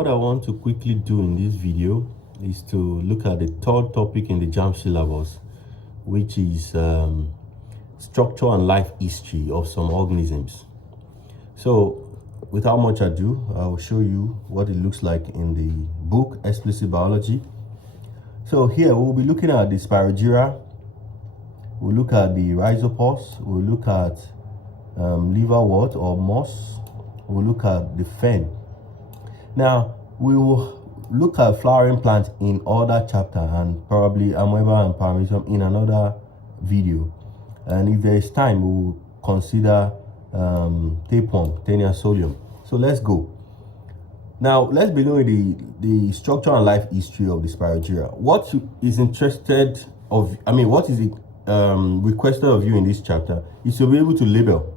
what I want to quickly do in this video is to look at the third topic in the JAMB syllabus, which is structure and life history of some organisms. So without much ado, I will show you what it looks like in the book Explicit Biology. So here we'll be looking at the Spirogyra, we'll look at the rhizopus, we'll look at liverwort or moss, we'll look at the fern. Now we will look at flowering plants in other chapter and probably amoeba and paramecium in another video, and if there is time we will consider tapeworm, Taenia solium. So let's go. Now let's begin with the structure and life history of the Spirogyra. What is interested of, what is it requested of you in this chapter is to be able to label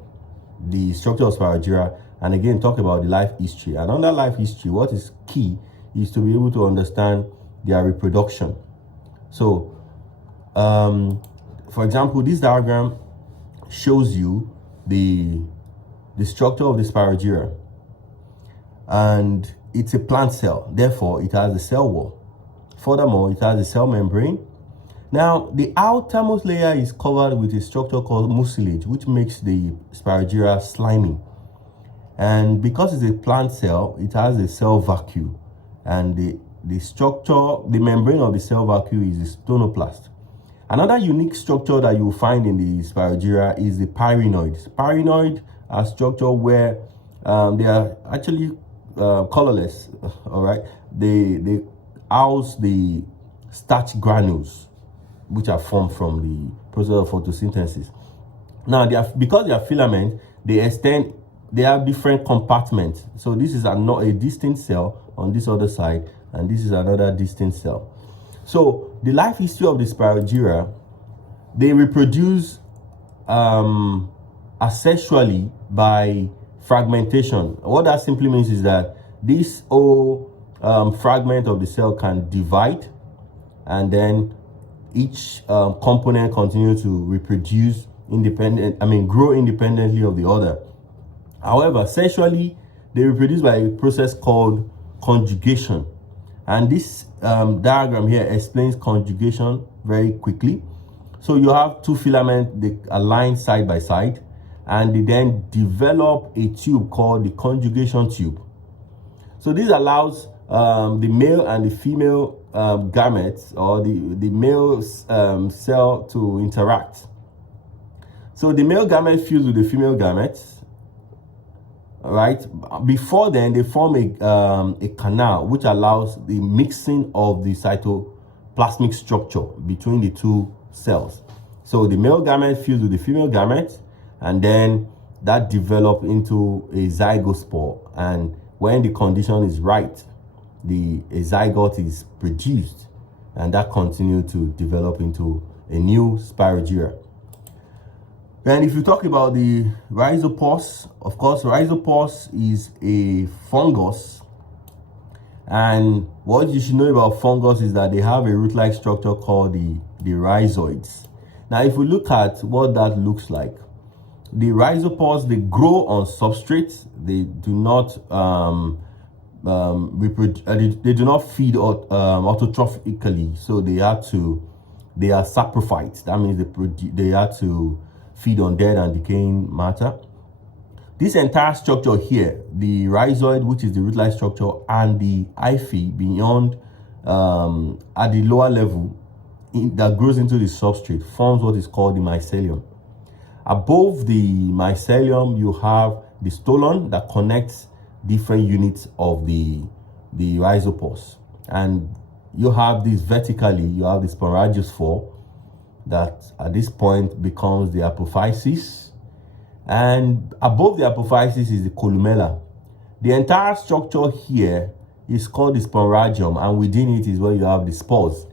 the structure of Spirogyra and again talk about the life history. And under life history, what is key is to be able to understand their reproduction. So for example, this diagram shows you the structure of the Spirogyra, and it's a plant cell, therefore it has a cell wall. Furthermore, it has a cell membrane. Now the outermost layer is covered with a structure called mucilage, which makes the Spirogyra slimy. And because it's a plant cell, it has a cell vacuole, and the structure, the membrane of the cell vacuole is the stonoplast. Another unique structure that you will find in the Spirogyra is the pyrenoids. Pyrenoids are structure where they are actually colorless. All right, they house the starch granules, which are formed from the process of photosynthesis. Now because they are filament, they extend. They have different compartments. So this is not a distinct cell on this other side, and this is another distinct cell. So the life history of the Spirogyra, they reproduce asexually by fragmentation. What that simply means is that this whole fragment of the cell can divide, and then each component continue to reproduce grow independently of the other. However, sexually, they reproduce by a process called conjugation. And this diagram here explains conjugation very quickly. So you have two filaments, they align side by side, and they then develop a tube called the conjugation tube. So this allows the male and the female gametes, or the male cell, to interact. So the male gamete fuse with the female gametes. Right before then, they form a canal which allows the mixing of the cytoplasmic structure between the two cells. So the male gamete fuse with the female gamete, and then that develop into a zygospore, and when the condition is right, a zygote is produced, and that continues to develop into a new Spirogyra. And if you talk about the rhizopus, of course, rhizopus is a fungus. And what you should know about fungus is that they have a root-like structure called the rhizoids. Now, if we look at what that looks like, the rhizopus, they grow on substrates. They do not they do not feed autotrophically. So they are saprophytes. That means they have to feed on dead and decaying matter. This entire structure here, the rhizoid, which is the root-like structure, and the hyphae beyond at the lower level that grows into the substrate, forms what is called the mycelium. Above the mycelium, you have the stolon that connects different units of the rhizopus, and you have this vertically, you have the sporangiospore that at this point becomes the apophysis, and above the apophysis is the columella. The entire structure here is called the sporangium, and within it is where you have the spores.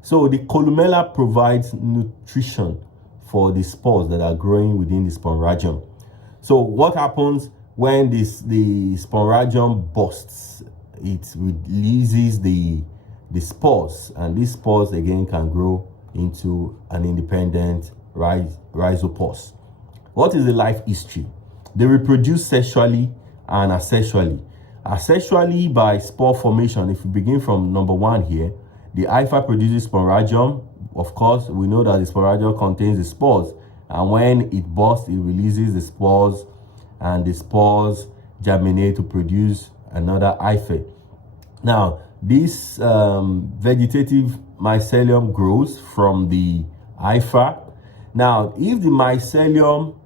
So the columella provides nutrition for the spores that are growing within the sporangium. So what happens when the sporangium bursts? It releases the spores, and these spores again can grow into an independent rhizopus. What is the life history? They reproduce sexually and asexually. Asexually, by spore formation, if we begin from number 1 here, the hypha produces sporangium. Of course, we know that the sporangium contains the spores, and when it bursts, it releases the spores, and the spores germinate to produce another hyphae. Now, this vegetative mycelium grows from the hypha. Now, if the mycelium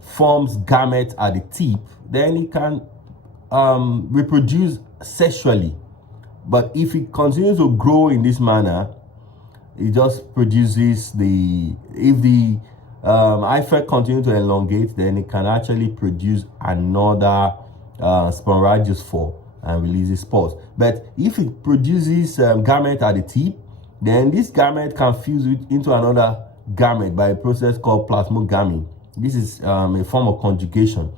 forms gametes at the tip, then it can reproduce sexually. But if it continues to grow in this manner, it just produces if the hyphae continue to elongate, then it can actually produce another sporangiosphore and releases spores. But if it produces gamete at the tip, then this gamete can fuse into another gamete by a process called plasmogamy. This is a form of conjugation,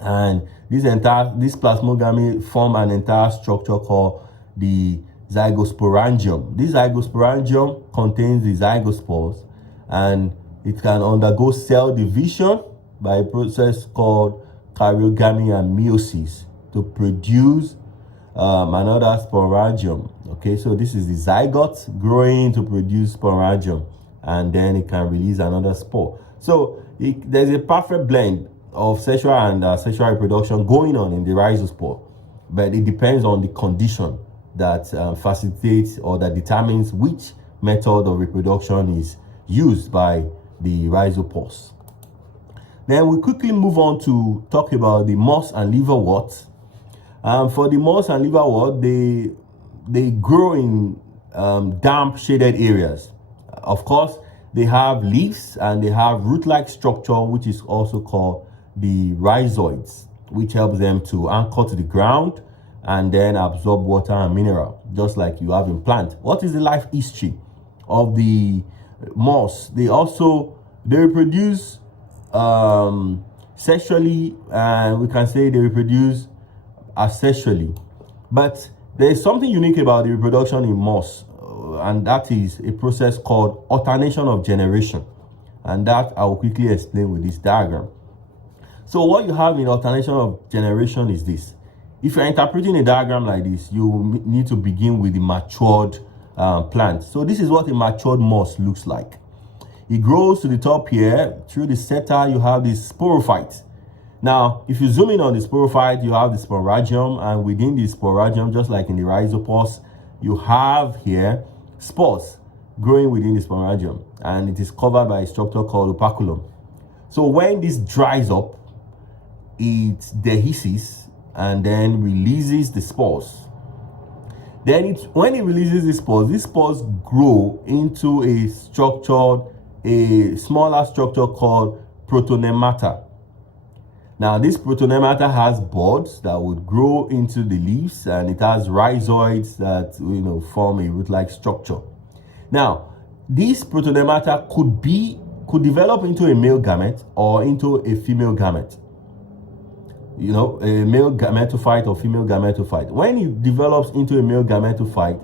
and this plasmogamy form an entire structure called the zygosporangium. This zygosporangium contains the zygospores, and it can undergo cell division by a process called karyogamy and meiosis to produce another sporangium. Okay, so this is the zygote growing to produce sporangium, and then it can release another spore. So there's a perfect blend of sexual and sexual reproduction going on in the rhizospore, but it depends on the condition that facilitates or that determines which method of reproduction is used by the rhizopause. Then we quickly move on to talk about the moss and liverwort. For the moss and liverwort, they grow in damp, shaded areas. Of course, they have leaves and they have root-like structure, which is also called the rhizoids, which helps them to anchor to the ground and then absorb water and mineral, just like you have in plant. What is the life history of the moss? They reproduce sexually, and we can say they reproduce asexually. But there is something unique about the reproduction in moss, and that is a process called alternation of generation, and that I will quickly explain with this diagram. So what you have in alternation of generation is this. If you're interpreting a diagram like this, you need to begin with the matured plant. So this is what a matured moss looks like. It grows to the top here. Through the seta, you have this sporophyte. Now, if you zoom in on the sporophyte, you have the sporangium, and within the sporangium, just like in the rhizopause, you have here spores growing within the sporangium, and it is covered by a structure called operculum. So when this dries up, it dehisces and then releases the spores. Then when it releases the spores, these spores grow into a smaller structure called protonemata. Now, this protonemata has buds that would grow into the leaves, and it has rhizoids that form a root-like structure. Now, this protonemata could develop into a male gamete or into a female gamete. A male gametophyte or female gametophyte. When it develops into a male gametophyte,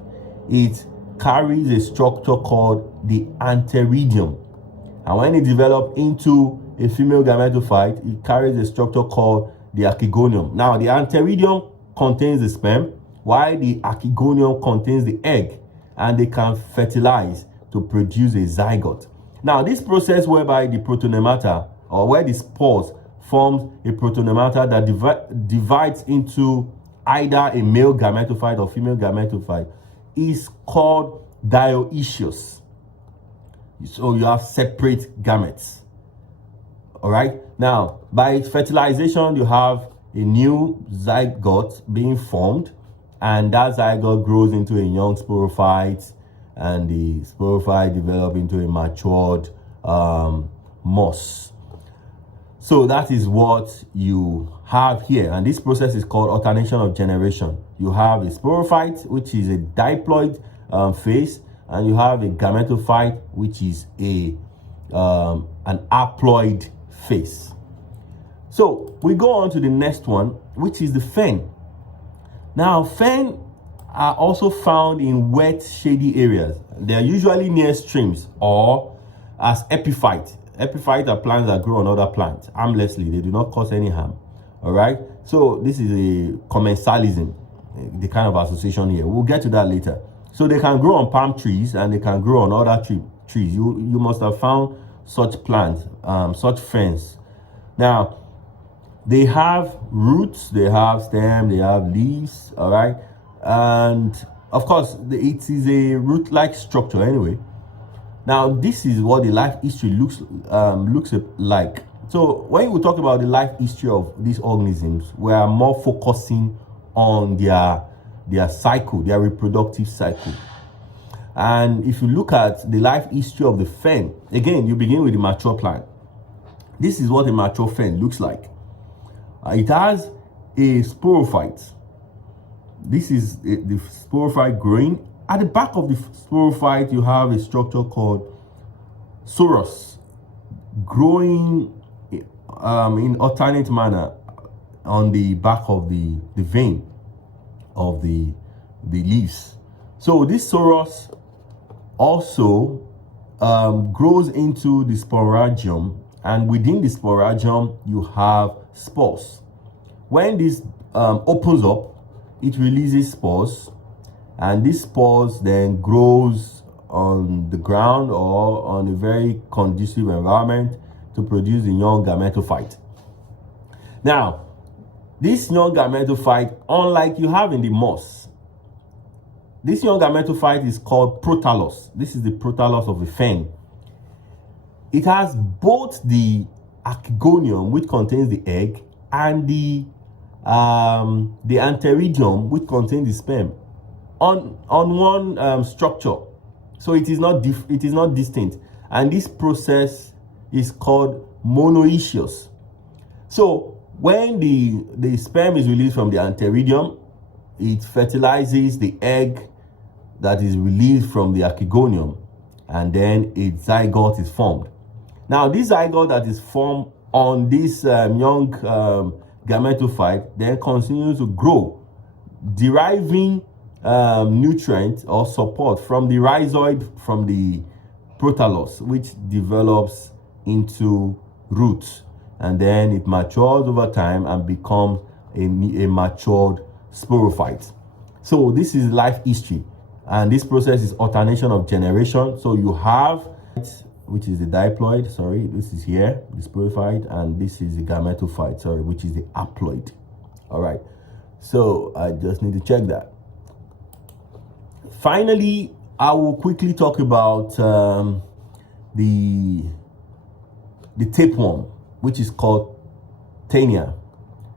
it carries a structure called the antheridium. And when it develops into a female gametophyte, it carries a structure called the archegonium. Now, the antheridium contains the sperm, while the archegonium contains the egg, and they can fertilize to produce a zygote. Now, this process whereby the protonemata, or where the spores forms a protonemata that divides into either a male gametophyte or female gametophyte, is called dioecious. So you have separate gametes. All right. Now, by fertilization, you have a new zygote being formed, and that zygote grows into a young sporophyte, and the sporophyte develops into a matured moss. So that is what you have here, and this process is called alternation of generation. You have a sporophyte, which is a diploid phase, and you have a gametophyte, which is an haploid phase. So we go on to the next one, which is the fen. Now, fen are also found in wet, shady areas. They are usually near streams or as epiphyte. Epiphytes are plants that grow on other plants harmlessly. They do not cause any harm. All right. So this is a commensalism, the kind of association here. We'll get to that later. So they can grow on palm trees and they can grow on other trees. You must have found such plants, such ferns. Now, they have roots, they have stem, they have leaves, all right? And of course, it is a root-like structure anyway. Now, this is what the life history looks like. So when we talk about the life history of these organisms, we are more focusing on their cycle, their reproductive cycle. And if you look at the life history of the fern, again, you begin with the mature plant. This is what a mature fern looks like. It has a sporophyte. This is the sporophyte growing. At the back of the sporophyte, you have a structure called sorus, growing in alternate manner on the back of the vein of the leaves. So this sorus also grows into the sporangium, and within the sporangium you have spores. When this opens up, it releases spores, and these spores then grows on the ground or on a very conducive environment to produce the young gametophyte. Now, this young gametophyte, unlike you have in the moss, this young gametophyte is called prothallus. This is the prothallus of a fern. It has both the archegonium, which contains the egg, and the antheridium, which contains the sperm, on one structure. So it is not distinct, and this process is called monoecious. So when the sperm is released from the antheridium, it fertilizes the egg that is released from the archegonium, and then a zygote is formed. Now, this zygote that is formed on this young gametophyte then continues to grow, deriving nutrient or support from the rhizoid from the prothallus, which develops into roots, and then it matures over time and becomes a matured sporophyte. So this is life history, and this process is alternation of generation. So you have, which is the diploid, sorry, this is here, the sporophyte, and this is the gametophyte, sorry, which is the haploid. All right, so I just need to check that. Finally, I will quickly talk about the tapeworm, which is called Taenia.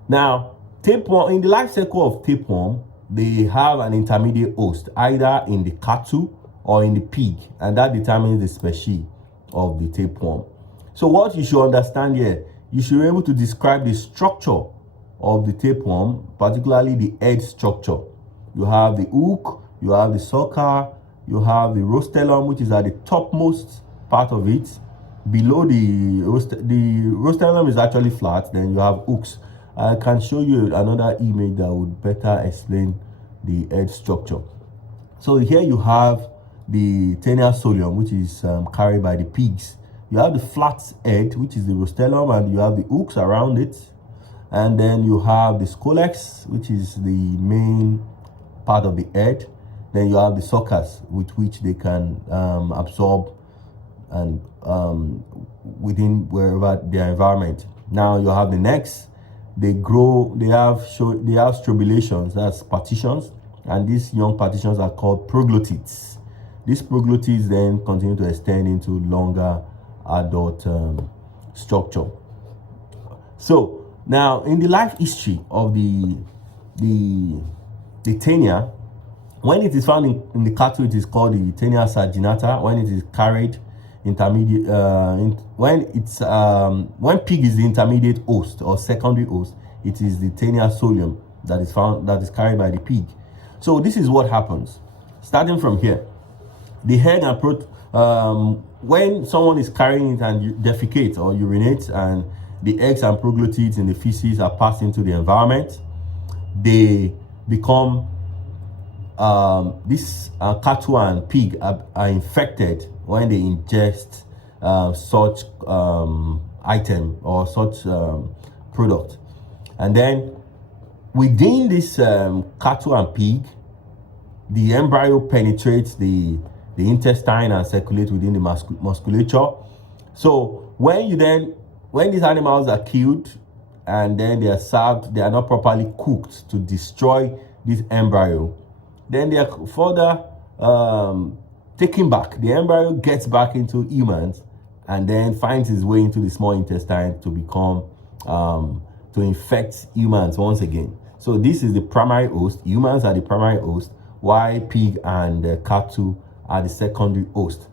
Now, tapeworm, in the life cycle of tapeworm, they have an intermediate host, either in the cattle or in the pig, and that determines the species of the tapeworm. So what you should understand here, you should be able to describe the structure of the tapeworm, particularly the head structure. You have the hook, you have the sucker, you have the rostellum, which is at the topmost part of it. Below the rostellum is actually flat, then you have hooks. I can show you another image that would better explain the head structure. So here you have the taenia solium, which is carried by the pigs. You have the flat head, which is the rostellum, and you have the hooks around it. And then you have the scolex, which is the main part of the head. Then you have the suckers, with which they can absorb and within wherever their environment. Now you have the necks. They grow. They have strobulations, that's partitions, and these young partitions are called proglottids. These proglottids then continue to extend into longer adult structure. So now, in the life history of the taenia, when it is found in the cattle, it is called the taenia saginata. When it is carried intermediate, when pig is the intermediate host or secondary host, it is the taenia solium that is carried by the pig. So this is what happens. Starting from here, the head and when someone is carrying it and you defecate or urinate, and the eggs and proglottids in the feces are passed into the environment, they become this cattle and pig are infected when they ingest such item or such product, and then within this cattle and pig, the embryo penetrates the intestine and circulates within the musculature. So when these animals are killed and then they are served, they are not properly cooked to destroy this embryo, then they are further taken back. The embryo gets back into humans and then finds its way into the small intestine to become to infect humans once again. So this is the primary host. Humans are the primary host, while pig and cattle are the secondary host.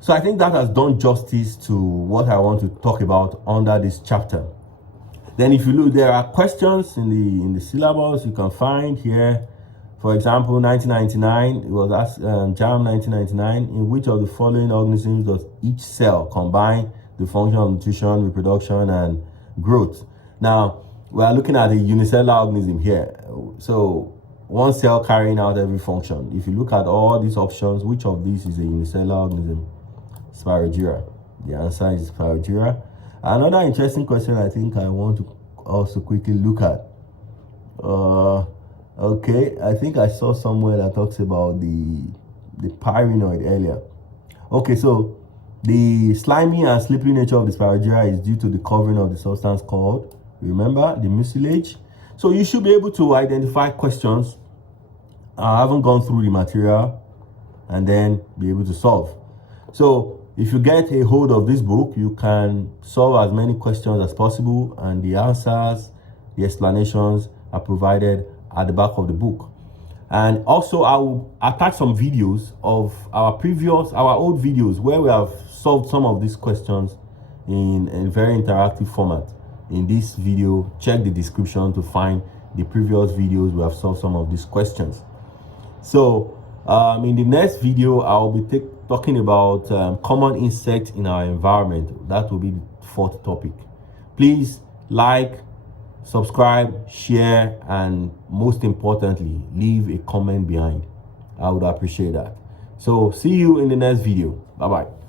So I think that has done justice to what I want to talk about under this chapter. Then if you look, there are questions in the syllabus you can find here. For example, 1999, it was asked, JAMB 1999, in which of the following organisms does each cell combine the function of nutrition, reproduction, and growth? Now, we are looking at a unicellular organism here. So one cell carrying out every function. If you look at all these options, which of these is a unicellular organism? Spirogyra. The answer is Spirogyra. Another interesting question I think I want to also quickly look at. Okay, I think I saw somewhere that talks about the pyrenoid earlier. Okay, so the slimy and slippery nature of the Spirogyra is due to the covering of the substance called, remember, the mucilage. So you should be able to identify questions. I haven't gone through the material and then be able to solve. So if you get a hold of this book, you can solve as many questions as possible, and the answers, the explanations are provided at the back of the book. And also I will attach some videos of our old videos where we have solved some of these questions in a very interactive format. In this video, check the description to find the previous videos we have solved some of these questions. So in the next video, I'll be talking about common insects in our environment. That will be the fourth topic. Please like, subscribe, share, and most importantly, leave a comment behind. I would appreciate that. So see you in the next video. Bye bye.